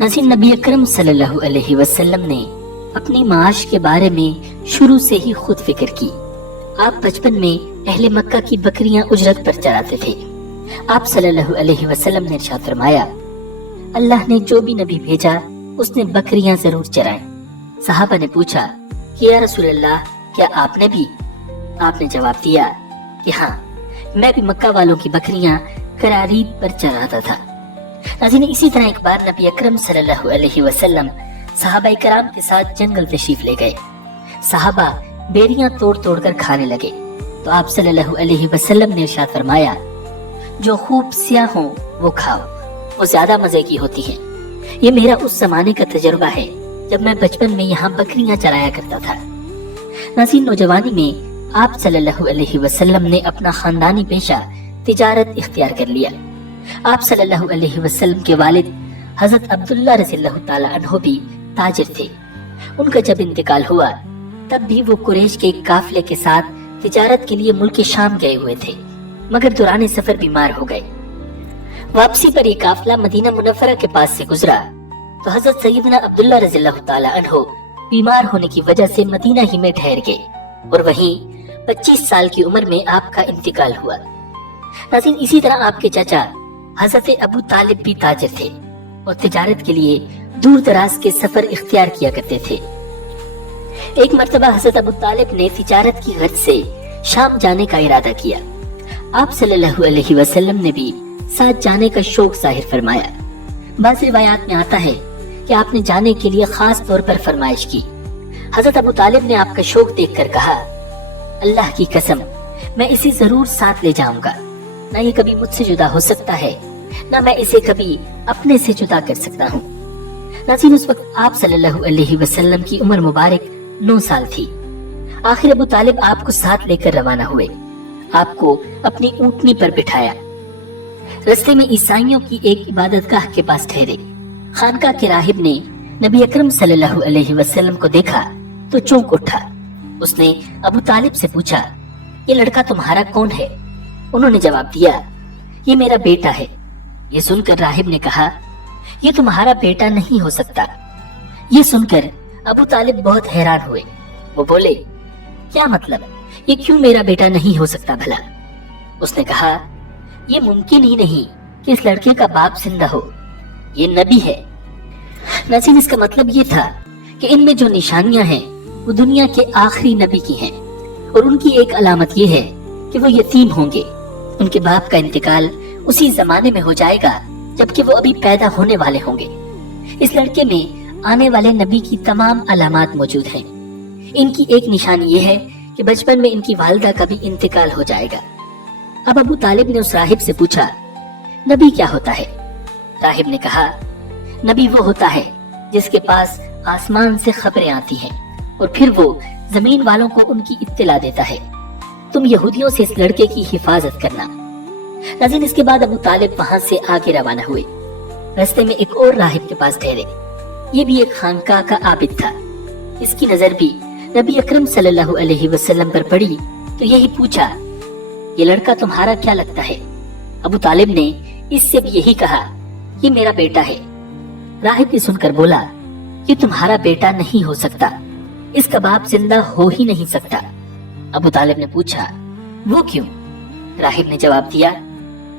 नाज़रीन, नबी अकरम सल्लल्लाहु अलैहि वसल्लम ने अपनी माश के बारे में शुरू से ही खुद फिक्र की। आप बचपन में अहले मक्का की बकरियां उजरत पर चराते थे। आप सल्लल्लाहु अलैहि वसल्लम ने इरशाद फरमाया, अल्लाह ने जो भी नबी भेजा उसने बकरियां जरूर चराएं। सहाबा ने पूछा कि या रसूल अल्लाह, क्या आपने भी? आपने जवाब दिया कि हाँ, मैं भी मक्का वालों की बकरियां करारीब पर चराता था। नाज़रीन, इसी तरह एक बार नबी अकरम सल्लल्लाहु अलैहि वसल्लम सहाबा कराम के साथ जंगल तशरीफ ले गए। सहाबा बेरियां तोड़ तोड़ कर खाने लगे तो आप सल्लल्लाहु अलैहि वसल्लम ने इरशाद फरमाया, जो खूब स्याह हो वो खाओ, वो ज्यादा मजे की होती है। ये मेरा उस जमाने का तजुर्बा है जब मैं बचपन में यहाँ बकरियां चराया करता था। नाज़रीन, नौजवानी में आप सल्लल्लाहु अलैहि वसल्लम ने अपना खानदानी पेशा तिजारत इख्तियार कर लिया। आप सल्लल्लाहु अलैहि वसल्लम के वालिद हजरत अब्दुल्ला रज़ियल्लाहु ताला अन्हु भी ताजिर थे। उनका जब इंतकाल हुआ तब भी वो कुरैश के एक काफिले के साथ तिजारत के लिए मुल्क शाम गए हुए थे, मगर दौरान सफर बीमार हो गए। वापसी पर ये काफिला मदीना मुनव्वरा के पास से गुजरा तो हजरत सैयदना अब्दुल्ला रज़ियल्लाहु ताला अन्हु बीमार होने की वजह से मदीना ही में ठहर गए और वहीं 25 साल की उम्र में आपका इंतकाल हुआ। नाज़रीन, इसी तरह आपके चाचा हजरत अबू तालिब भी ताजिर थे और तिजारत के लिए दूर दराज के सफर इख्तियार किया करते थे। एक मर्तबा हजरत अबू तालिब ने तिजारत की गर्ज से शाम जाने का इरादा किया। आप सल्लल्लाहु अलैहि वसल्लम ने भी साथ जाने का शौक जाहिर फरमाया। बाज़ रिवायात में आता है कि आपने जाने के लिए खास तौर पर फरमाइश की। हजरत अबू तालिब ने आपका शौक देखकर कहा, अल्लाह की कसम, मैं इसे जरूर साथ ले जाऊंगा। ना ये कभी मुझसे जुदा हो सकता है, ना मैं इसे कभी अपने से जुदा कर सकता हूँ। नाज़रीन, उस वक्त आप सल्लल्लाहु अलैहि वसल्लम की उम्र मुबारक 9 साल थी। आखिर अबू तालिब आपको साथ लेकर रवाना हुए, आपको अपनी ऊंटनी पर बिठाया। रास्ते में ईसाइयों की एक इबादतगाह के पास ठहरे। खानका के राहिब ने नबी अकरम सल्लल्लाहु अलैहि वसल्लम को देखा तो चौंक उठा। उसने अबू तालिब से पूछा, ये लड़का तुम्हारा कौन है? उन्होंने जवाब दिया, ये मेरा बेटा है। ये सुनकर राहिब ने कहा, ये तुम्हारा बेटा नहीं हो सकता। ये सुनकर अबू तालिब बहुत हैरान हुए। वो बोले, क्या मतलब? ये क्यों मेरा बेटा नहीं हो सकता भला? उसने कहा, ये मुमकिन ही नहीं कि इस लड़के का बाप जिंदा हो, ये नबी है। नाज़रीन, इसका मतलब ये था कि इनमें जो निशानियां हैं वो दुनिया के आखिरी नबी की हैं और उनकी एक अलामत ये है कि वो यतीम होंगे। उनके बाप का इंतकाल उसी जमाने में हो जाएगा जबकि वो अभी पैदा होने वाले होंगे। इस लड़के में आने वाले नबी की तमाम अलामात मौजूद हैं। इनकी एक निशानी ये है कि बचपन में इनकी वालिदा का भी इंतकाल हो जाएगा। अब अबू तालिब ने उस राहिब से पूछा, नबी क्या होता है? राहिब ने कहा, नबी वो होता है जिसके पास आसमान से खबरें आती हैं और फिर वो जमीन वालों को उनकी इत्तला देता है। तुम यहूदियों से इस लड़के की हिफाजत करना। नाज़रीन, इसके बाद अबू तालिब वहां से आगे रवाना हुए। रास्ते में एक और राहिब के पास ठहरे। ये भी एक खानका का आबिद था। इसकी नजर भी नबी अकरम सल्लल्लाहु अलैहि वसल्लम पर पड़ी तो यही पूछा, ये लड़का तुम्हारा क्या लगता है? अबू तालिब ने इससे भी यही कहा, ये मेरा बेटा है। राहिब ने सुनकर बोला, ये तुम्हारा बेटा नहीं हो सकता, इसका बाप जिंदा हो ही नहीं सकता। अबू तालिब ने पूछा, वो क्यों? राहिब ने जवाब दिया,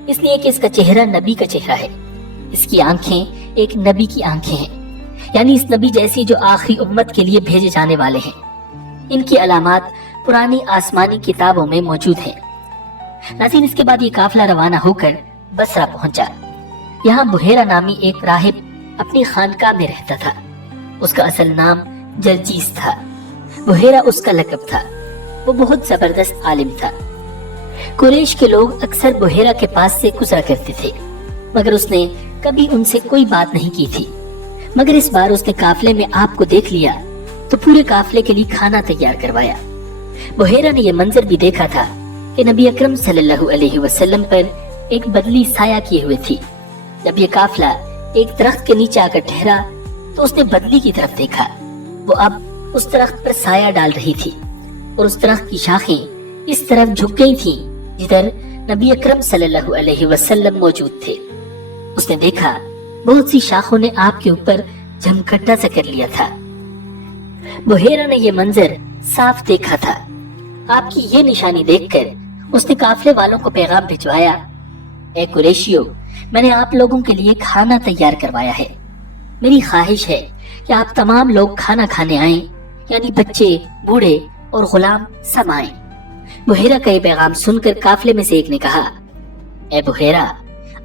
इसलिए कि इसका चेहरा नबी का चेहरा है, इसकी आंखें एक नबी की आंखें हैं, यानी इस नबी जैसी जो आखिरी उम्मत के लिए भेजे जाने वाले हैं। इनकी अलामात पुरानी आसमानी किताबों में मौजूद हैं। नाज़रीन, इसके बाद ये काफिला रवाना होकर बसरा पहुंचा। यहाँ बुहेरा नामी एक राहिब अपनी खानका में रहता था। उसका असल नाम जरजीस था। बुहेरा उसका लक़ब था। वो बहुत जबरदस्त आलिम था। कुरैश के लोग अक्सर बुहेरा के पास से गुजरा करते थे, मगर उसने कभी उनसे कोई बात नहीं की थी। मगर इस बार उसने काफिले में आपको देख लिया तो पूरे काफिले के लिए खाना तैयार करवाया। बुहेरा ने यह मंजर भी देखा था कि नबी अकरम सल्लल्लाहु अलैहि वसल्लम पर एक बदली साया किए हुए थी। जब ये काफिला एक दरख्त के नीचे आकर ठहरा तो उसने बदली की तरफ देखा। वो अब उस दरख्त पर साया डाल रही थी और उस दरख्त की शाखें इस तरफ झुक गई थीं जिधर नबी अकरम सल्लल्लाहु अलैहि वसल्लम मौजूद थे। उसने देखा बहुत सी शाखों ने आपके ऊपर झमखट्टा सा कर लिया था। बुहेरा ने ये मंजर साफ देखा था। आपकी ये निशानी देखकर उसने काफले वालों को पैगाम भिजवाया, ए कुरैशियो, मैंने आप लोगों के लिए खाना तैयार करवाया है। मेरी ख्वाहिश है कि आप तमाम लोग खाना खाने आएं, यानी बच्चे, बूढ़े और गुलाम सब आएं। बुहेरा का ये पैगाम सुनकर काफले में से एक ने कहा, ए बुहेरा,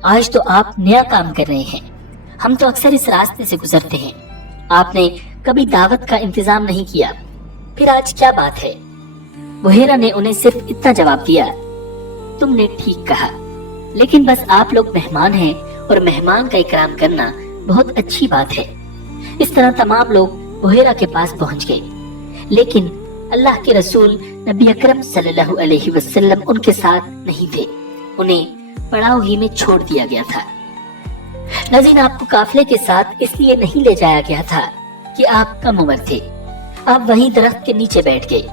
आज तो आप नया काम कर रहे हैं। हम तो अक्सर इस रास्ते से गुजरते हैं। आपने कभी दावत का इंतजाम नहीं किया, फिर आज क्या बात है? बुहेरा ने उन्हें सिर्फ इतना जवाब दिया, तुमने ठीक कहा, लेकिन बस आप लोग मेहमान हैं और मेहमान का इकराम करना बहुत अच्छी बात है। इस तरह तमाम लोग बुहेरा के पास पहुंच गए, लेकिन अल्लाह के रसूल नबी अकरम सल्लल्लाहु अलैहि वसल्लम उनके साथ नहीं थे। उन्हें पड़ाव ही में छोड़ दिया गया था। नाज़रीन, आपको काफले के साथ इसलिए नहीं ले जाया गया था कि आप कम उम्र थे। आप वहीं दरख्त के नीचे बैठ गए।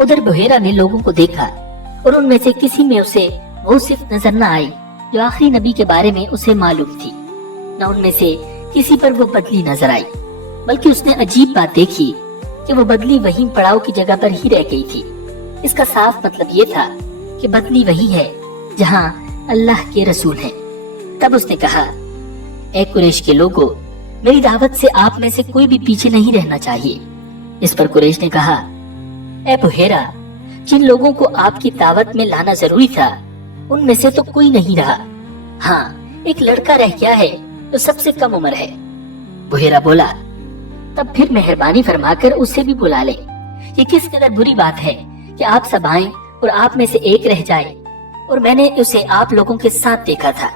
उधर बुहेरा ने लोगों को देखा और उनमें से किसी में उसे वो सिर्फ नजर न आई जो आखिरी नबी के बारे में उसे मालूम थी। न उनमें से किसी पर वो बदली नजर आई, बल्कि उसने अजीब बात देखी कि वो बदली वहीं पड़ाव की जगह पर ही रह गई थी। इसका साफ मतलब ये था कि बदली वही है जहाँ अल्लाह के रसूल हैं। तब उसने कहा, ए कुरैश के लोगों, मेरी दावत से आप में से कोई भी पीछे नहीं रहना चाहिए। इस पर कुरैश ने कहा, ए बुहेरा, जिन लोगों को आपकी दावत में लाना जरूरी था उनमें से तो कोई नहीं रहा। हाँ, एक लड़का रह गया है जो सबसे कम उम्र है। बुहेरा बोला, तब फिर मेहरबानी फरमाकर उसे भी बुला ले। ये किस कदर बुरी बात है कि आप सब आएं और आप में से एक रह जाए, और मैंने उसे आप लोगों के साथ देखा था।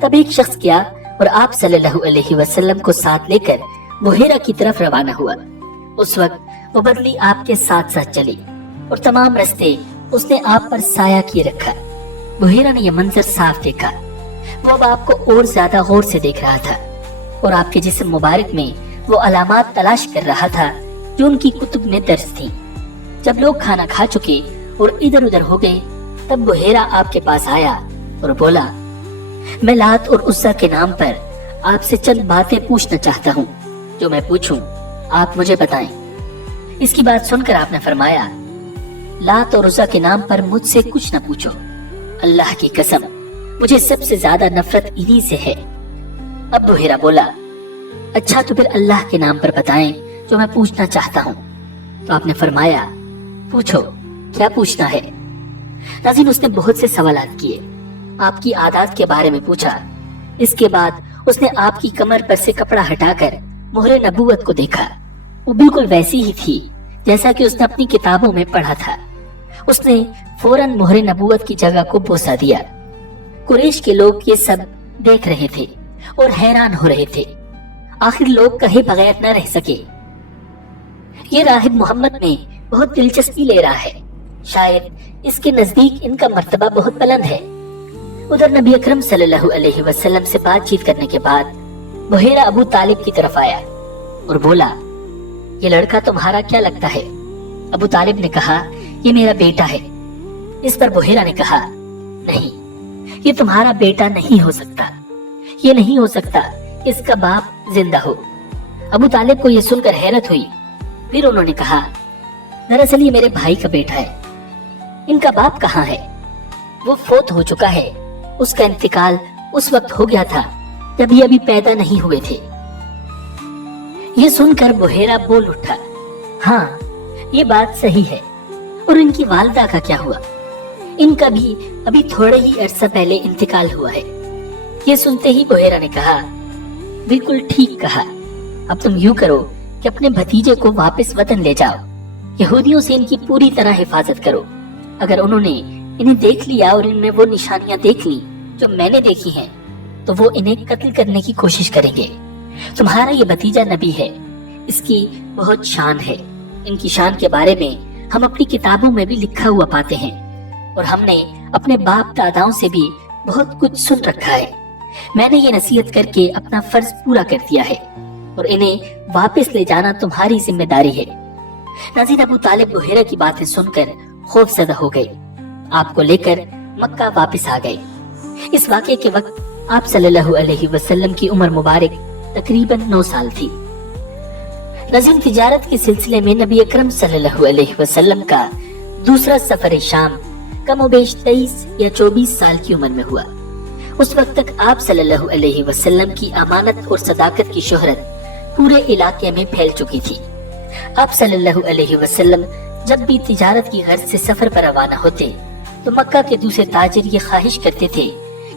तब एक शख्स गया और आप सल्लल्लाहु अलैहि वसल्लम को साथ लेकर बुहेरा की तरफ रवाना हुआ। उस वक्त वो बदली आपके साथ साथ चली और तमाम रास्ते उसने आप पर साया किए रखा। बुहेरा ने यह मंजर साफ देखा। वो अब आपको और ज्यादा गौर से देख रहा था और आपके जिस्म मुबारक में वो अलामात तलाश कर रहा था जो उनकी कुतुब में दर्ज थी। जब लोग खाना खा चुके और इधर उधर हो गए, तब बुहेरा आपके पास आया और बोला, मैं लात और उस्सा के नाम पर आपसे चंद बातें पूछना चाहता हूँ। जो मैं पूछूं आप मुझे बताएं। इसकी बात सुनकर आपने फरमाया, लात और उस्सा के नाम पर मुझसे कुछ न पूछो। अल्लाह की कसम, मुझे सबसे ज्यादा नफरत इन्हीं से है। अब बुहेरा बोला, अच्छा तो फिर अल्लाह के नाम पर बताएं जो मैं पूछना चाहता हूँ। तो आपने फरमाया, पूछो, क्या पूछना है? नाज़रीन, उसने बहुत से सवालात किए। आपकी आदत के बारे में पूछा। इसके बाद उसने आपकी कमर पर से कपड़ा हटाकर मोहरे नबूवत को देखा। वो बिल्कुल वैसी ही थी जैसा कि उसने अपनी किताबों में पढ़ा था। उसने फौरन मोहरे नबूवत की जगह को बोसा दिया। कुरैश के लोग ये सब देख रहे थे और हैरान हो रहे थे। आखिर लोग कहे बगैर न रह सके। ये राहिब मोहम्मद में बहुत दिलचस्पी ले रहा है, शायद इसके नजदीक इनका मर्तबा बहुत बुलंद है। उधर नबी अकरम सल्लल्लाहु अलैहि वसल्लम से बातचीत करने के बाद बुहेरा अबू तालिब की तरफ आया और बोला, ये लड़का तुम्हारा क्या लगता है? अबू तालिब ने कहा, ये मेरा बेटा है। इस पर बुहेरा ने कहा, नहीं, ये तुम्हारा बेटा नहीं हो सकता। ये नहीं हो सकता कि इसका बाप जिंदा हो। अबू तालिब को यह सुनकर हैरत हुई। फिर उन्होंने कहा, दरअसल ये मेरे भाई का बेटा है। इनका बाप कहाँ है? वो फौत हो चुका है। उसका इंतकाल उस वक्त हो गया था जब ये अभी पैदा नहीं हुए थे। ये सुनकर बुहेरा बोल उठा, हाँ, ये बात सही है। और इनकी वालिदा का क्या हुआ? इनका भी अभी थोड़े ही अरसा पहले इंतकाल हुआ है। ये सुनते ही बुहेरा ने कहा, बिल्कुल ठीक कहा। अब तुम यूं करो कि अपने भतीजे को वापस वतन ले जाओ। यहूदियों से इनकी पूरी तरह हिफाजत करो। अगर उन्होंने इन्हें देख लिया और इनमें वो निशानियां देख ली जो मैंने देखी हैं, तो वो इन्हें कत्ल करने की कोशिश करेंगे। तुम्हारा ये भतीजा नबी है, इसकी बहुत शान है। इनकी शान के बारे में हम अपनी किताबों में भी लिखा हुआ पाते हैं और हमने अपने बाप दादाओं से भी बहुत कुछ सुन रखा है। मैंने ये नसीहत करके अपना फर्ज पूरा कर दिया है और इन्हें वापस ले जाना तुम्हारी जिम्मेदारी है। नाज़रीन, अबू तालिब बुहेरा की बातें सुनकर खौफज़दा हो गए। आपको लेकर मक्का वापस आ गए। इस वाक़े के वक्त آپ صلی اللہ علیہ وسلم کی عمر مبارک تقریباً 9 سال تھی۔ ناظرین، تجارت کے سلسلے میں نبی اکرم صلی اللہ علیہ وسلم کا دوسرا سفر شام کم و بیش 23 یا 24 سال کی عمر میں ہوا۔ اس وقت تک آپ صلی اللہ علیہ وسلم کی امانت اور صداقت کی شہرت پورے علاقے میں پھیل چکی تھی۔ آپ صلی اللہ علیہ وسلم جب بھی تجارت کی غرض سے سفر پر روانہ ہوتے تو مکہ کے دوسرے تاجر یہ خواہش کرتے تھے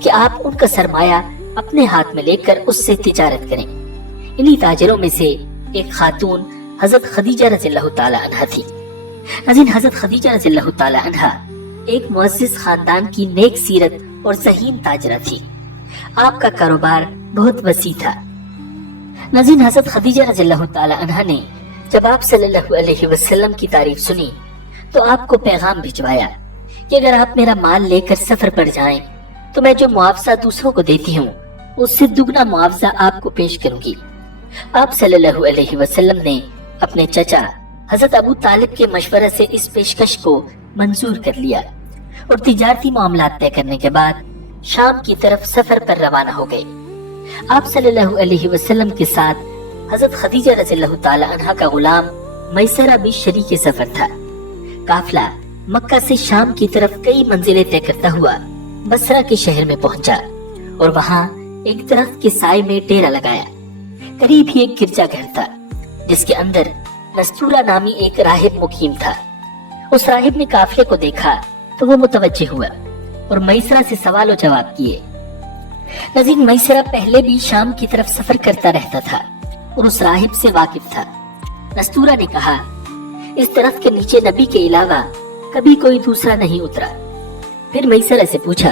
کہ آپ ان کا سرمایہ اپنے ہاتھ میں لے کر اس سے تجارت کریں۔ انہی تاجروں میں سے ایک خاتون حضرت خدیجہ رضی اللہ تعالی عنہا تھی۔ ناظرین، حضرت خدیجہ رضی اللہ تعالی عنہا ایک معزز خاندان کی نیک سیرت اور ذہین تاجرہ تھی۔ آپ کا کاروبار بہت وسیع تھا۔ ناظرین، حضرت خدیجہ رضی اللہ تعالی عنہا نے جب آپ صلی اللہ علیہ وسلم کی تعریف سنی تو آپ کو پیغام بھجوایا کہ اگر آپ میرا مال لے کر سفر پر جائیں تو میں جو معاوضہ دوسروں کو دیتی ہوں اس سے دگنا معاوضہ آپ کو پیش کروں گی۔ آپ صلی اللہ علیہ وسلم نے اپنے چچا حضرت ابو طالب کے مشورے سے اس پیشکش کو منظور کر لیا اور تجارتی معاملات طے کرنے کے بعد شام کی طرف سفر پر روانہ ہو گئے۔ آپ صلی اللہ علیہ وسلم کے ساتھ حضرت خدیجہ رضی اللہ تعالی عنہا کا غلام میسرہ بھی شریک سفر تھا۔ قافلہ مکہ سے شام کی طرف کئی منزلیں طے کرتا ہوا بصرہ کے شہر میں پہنچا اور وہاں ایک درخت کے سائے میں ڈیرا لگایا۔ قریب ہی ایک گرجا گھر تھا جس کے اندر نستورہ نامی ایک راہب مقیم تھا۔ اس راہب نے قافلے کو دیکھا تو وہ متوجہ ہوا اور میسرہ سے سوال و جواب کیے۔ ناظرین، میسرہ پہلے بھی شام کی طرف سفر کرتا رہتا تھا اور اس راہب سے واقف تھا۔ نستورہ نے کہا، اس درخت کے نیچے نبی کے علاوہ کبھی کوئی دوسرا نہیں اترا۔ پھر میسرہ سے پوچھا،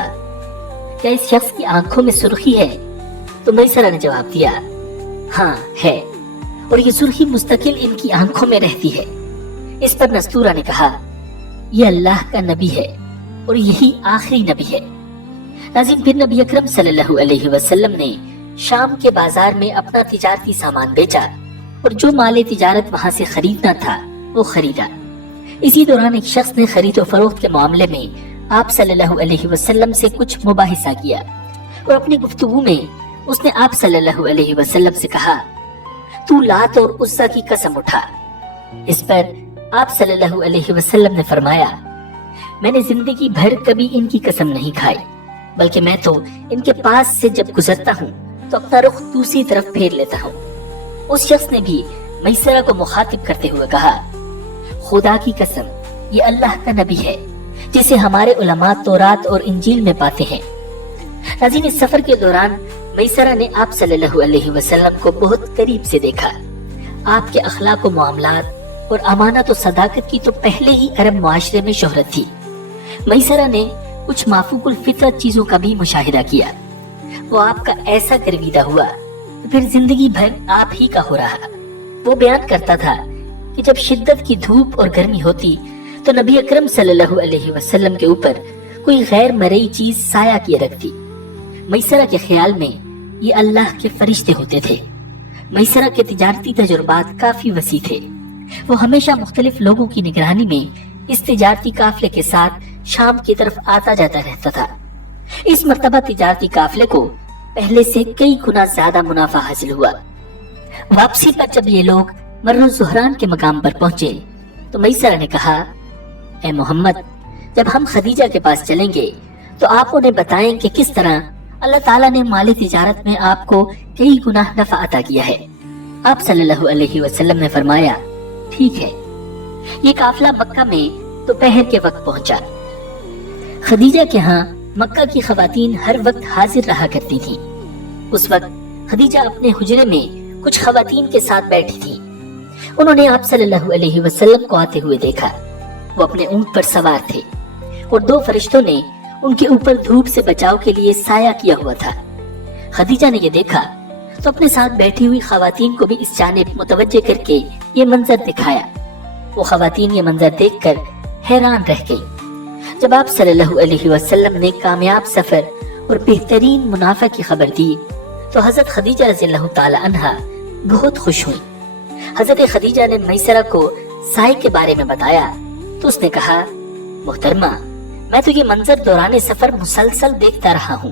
کیا اس شخص کی آنکھوں میں سرخی ہے؟ تو میسرہ نے جواب دیا، ہاں ہے، اور یہ سرخی مستقل ان کی آنکھوں میں رہتی ہے۔ اس پر نستورہ نے کہا، یہ اللہ کا نبی ہے اور یہی آخری نبی ہے۔ ناظرین، پھر نبی اکرم صلی اللہ علیہ وسلم نے شام کے بازار میں اپنا تجارتی سامان بیچا اور جو مال تجارت وہاں سے خریدنا تھا وہ خریدا۔ اسی دوران ایک شخص نے خرید و فروخت کے معاملے میں آپ صلی اللہ علیہ وسلم سے کچھ مباحثہ کیا اور اپنی گفتگو میں اس نے آپ صلی اللہ علیہ وسلم سے کہا، تو لات اور عزا کی قسم اٹھا۔ اس پر آپ صلی اللہ علیہ وسلم نے فرمایا، میں نے زندگی بھر کبھی ان کی قسم نہیں کھائی، بلکہ میں تو ان کے پاس سے جب گزرتا ہوں تو اپنا رخ دوسری طرف پھیر لیتا ہوں۔ اس شخص نے بھی میسرہ کو مخاطب کرتے ہوئے کہا، خدا کی قسم، یہ اللہ کا نبی ہے جسے ہمارے علماء تورات اور انجیل میں پاتے ہیں۔ ناظرین، اس سفر کے دوران میسرہ نے آپ صلی اللہ علیہ وسلم کو بہت قریب سے دیکھا۔ آپ کے اخلاق و معاملات اور امانت و صداقت کی تو پہلے ہی عرب معاشرے میں شہرت تھی۔ میسرہ نے کچھ مافوق الفطرت چیزوں کا بھی مشاہدہ کیا۔ وہ آپ کا ایسا گرویدہ ہوا تو پھر زندگی بھر آپ ہی کا ہو رہا۔ وہ بیان کرتا تھا کہ جب شدت کی دھوپ اور گرمی ہوتی تو نبی اکرم صلی اللہ علیہ وسلم کے اوپر کوئی غیر مرئی چیز سایہ کیے رکھتی۔ میسرہ کے خیال میں یہ اللہ کے فرشتے ہوتے تھے۔ میسرہ کے تجارتی تجربات کافی وسیع تھے۔ وہ ہمیشہ مختلف لوگوں کی نگرانی میں اس تجارتی قافلے کے ساتھ شام کی طرف آتا جاتا رہتا تھا۔ اس مرتبہ تجارتی قافلے کو پہلے سے کئی گنا زیادہ منافع حاصل ہوا۔ واپسی پر جب یہ لوگ مر الزہران کے مقام پر پہنچے تو میسرہ نے کہا، اے محمد، جب ہم خدیجہ کے پاس چلیں گے تو آپ انہیں بتائیں کہ کس طرح اللہ تعالیٰ نے مال تجارت میں آپ کو کئی گنا نفع عطا کیا ہے۔ آپ صلی اللہ علیہ وسلم نے فرمایا، ٹھیک ہے۔ یہ قافلہ مکہ میں دوپہر کے وقت پہنچا۔ خدیجہ کے ہاں مکہ کی خواتین ہر وقت حاضر رہا کرتی تھیں۔ اس وقت خدیجہ اپنے حجرے میں کچھ خواتین کے ساتھ بیٹھی تھی۔ انہوں نے آپ صلی اللہ علیہ وسلم کو آتے ہوئے دیکھا۔ وہ اپنے اونٹ پر سوار تھے اور دو فرشتوں نے ان کے اوپر دھوپ سے بچاؤ کے لیے سایہ کیا ہوا تھا۔ خدیجہ نے یہ دیکھا تو اپنے ساتھ بیٹھی ہوئی خواتین کو بھی اس جانب متوجہ کر کے یہ منظر دکھایا۔ وہ خواتین یہ منظر دیکھ کر حیران رہ گئی۔ جب آپ صلی اللہ علیہ وسلم نے کامیاب سفر اور بہترین منافع کی خبر دی تو حضرت خدیجہ رضی اللہ تعالی عنہا بہت خوش ہوئی۔ حضرت خدیجہ نے میسرہ کو سائے کے بارے میں بتایا تو اس نے کہا، محترمہ، میں تو یہ منظر دوران سفر مسلسل دیکھتا رہا ہوں۔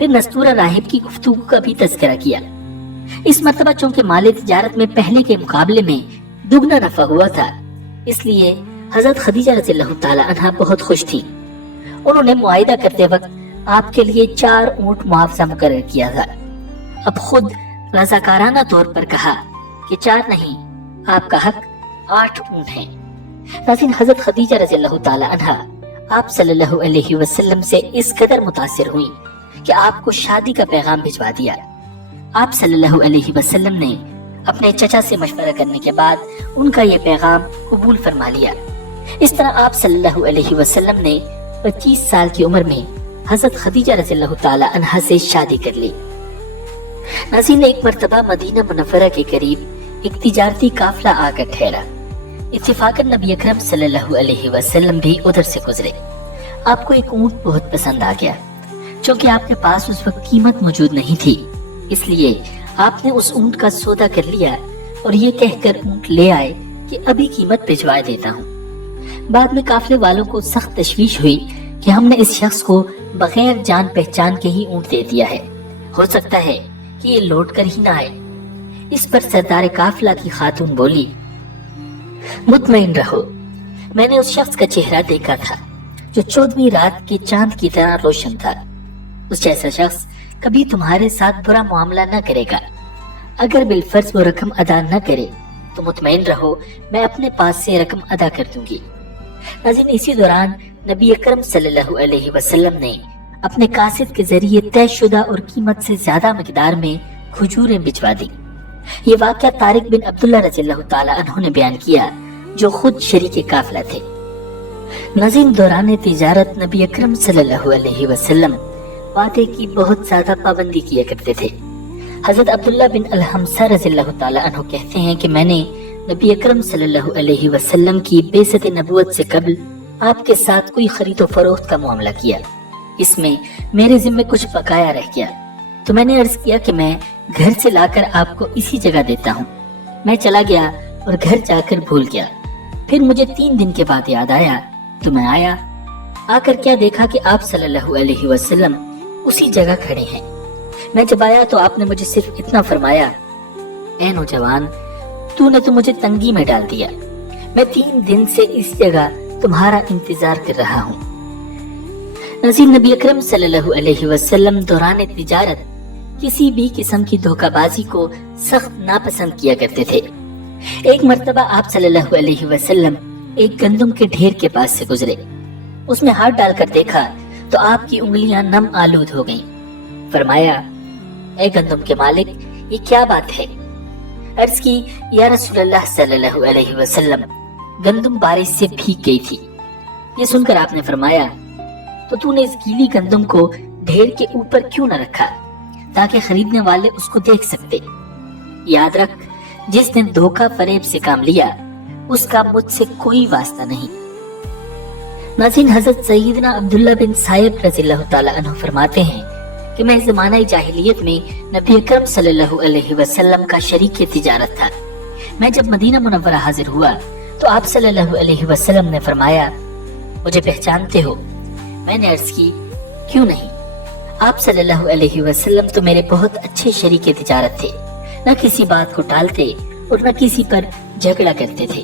फिर नस्तूरा राहिब की गुफ्तगू का भी तज़किरा किया। इस मर्तबा चूंकि माल तिजारत में पहले के मुकाबले में दुगना नफा हुआ था, इसलिए हजरत खदीजा रज़ियल्लाहु ताला अन्हा बहुत खुश थी। उन्होंने मुआहिदा करते वक्त आपके लिए 4 ऊंट मुआवजा मुकर्रर किया था। अब खुद रज़ाकाराना तौर पर कहा कि 4 नहीं, आपका हक 8 ऊंट हैं। नाज़रीन, हजरत खदीजा रज़ियल्लाहु ताला अन्हा आप सल्लल्लाहु अलैहि वसल्लम से इस कदर मुतासिर हुई कि आपको शादी का पैगाम भिजवा दिया। आप सल्लल्लाहु अलैहि वसल्लम ने अपने चचा से मशवरा करने के बाद उनका ये पैगाम कबूल फरमा लिया। इस तरह आप सल्लल्लाहु अलैहि वसल्लम ने 25 साल की उम्र में हजरत खदीजा रज़ियल्लाहु ताला अन्हा से शादी कर ली। नाज़रीन, एक मर्तबा मदीना मुनव्वरा के करीब एक तिजारती काफिला आकर ठहरा। इत्तिफाकन नबी अकरम सल्लल्लाहु अलैहि वसल्लम भी उधर से गुजरे। आपको एक ऊंट बहुत पसंद आ गया। चूंकि आपके पास उस वक्त कीमत मौजूद नहीं थी, इसलिए आपने उस ऊंट का सौदा कर लिया और ये कहकर ऊंट ले आए कि अभी कीमत भिजवा देता हूँ। बाद में काफिले वालों को सख्त तशवीश हुई कि हमने इस शख्स को बगैर जान पहचान के ही ऊंट दे दिया है, हो सकता है कि ये लौट कर ही ना आए। इस पर सरदार काफिला की खातून बोली, मुतमईन रहो, मैंने उस शख्स का चेहरा देखा था जो 14वीं रात के चांद की तरह रोशन था। उस जैसा शख्स कभी तुम्हारे साथ बुरा मामला न करेगा। अगर बिलफर्ज वो रकम अदा न करे तो मुतमईन रहो, मैं अपने पास से रकम अदा कर दूंगी। नाज़रीन, इसी दौरान नबी अकरम सल्लल्लाहु अलैहि वसल्लम ने अपने कासिद के जरिए तयशुदा और कीमत से ज्यादा मिकदार में खजूरें भिजवा दी। ये वाक़या तारिक बिन अब्दुल्ला रज़ियल्लाहु ताला अन्हु ने बयान किया, जो खुद शरीके काफिला थे। नाज़रीन, दौरान तिजारत नबी अकरम सल्लल्लाहु अलैहि वसल्लम वादे की बहुत ज्यादा पाबंदी किया करते थे। हजरत अब्दुल्ला बिन अल-हमसा रज़ियल्लाहु ताला अन्हु कहते हैं कि मैंने नबी अकरम सल्लल्लाहु अलैहि वसल्लम की बेसत नबुवत से कबल आपके साथ कोई खरीदो फरोख्त का मामला किया। इसमें मेरे जिम्मे कुछ बकाया रह गया, तो मैंने अर्ज किया कि मैं घर से लाकर आपको इसी जगह देता हूँ। मैं चला गया और घर जाकर भूल गया। फिर मुझे 3 दिन के बाद याद आया तो मैं आया। आकर क्या देखा कि आप सल्लल्लाहु अलैहि वसल्लम उसी जगह खड़े हैं। मैं जब आया तो आपने मुझे सिर्फ इतना फरमाया, ऐ नौजवान, तूने तो मुझे तंगी में डाल दिया। मैं 3 दिन से इस जगह तुम्हारा इंतजार कर रहा हूँ। नाज़रीन, नबी अकरम सल्लल्लाहु अलैहि वसल्लम दौरान तिजारत किसी भी किस्म की धोखाबाजी को सख्त नापसंद किया करते थे। एक मर्तबा आप सल्लल्लाहु अलैहि वसल्लम एक गंदम के ढेर के पास से गुजरे। उसमें हाथ डालकर देखा तो आपकी उंगलियां नम आलूद हो गईं। फरमाया, ए गंदम के मालिक, ये क्या बात है? अर्ज की, या रसूलल्लाह सल्लल्लाहु अलैहि वसल्लम, गंदम बारिश से भीग गई थी। ये सुनकर आपने फरमाया, तो तूने इस गीली गंदम को ढेर के ऊपर क्यों न रखा ताकि खरीदने वाले उसको देख सकते। याद रख, जिसने धोखा फरेब से काम लिया उसका मुझसे कोई वास्ता नहीं। नाज़रीन, हजरत सईदना अब्दुल्ला बिन साइब रज़ियल्लाहु ताला अन्हु फरमाते हैं कि मैं ज़माना जाहिलियत में नबी अकरम सल्लल्लाहु अलैहि वसल्लम का शरीक तिजारत था। मैं जब मदीना मुनव्वरा हाजिर हुआ तो आप सल्लल्लाहु अलैहि वसल्लम ने फरमाया, मुझे पहचानते हो? मैंने अर्ज की, क्यों नहीं। आप सल्लल्लाहु अलैहि वसल्लम तो मेरे बहुत अच्छे शरीके तिजारत थे, न किसी बात को टालते और न किसी पर झगड़ा करते थे।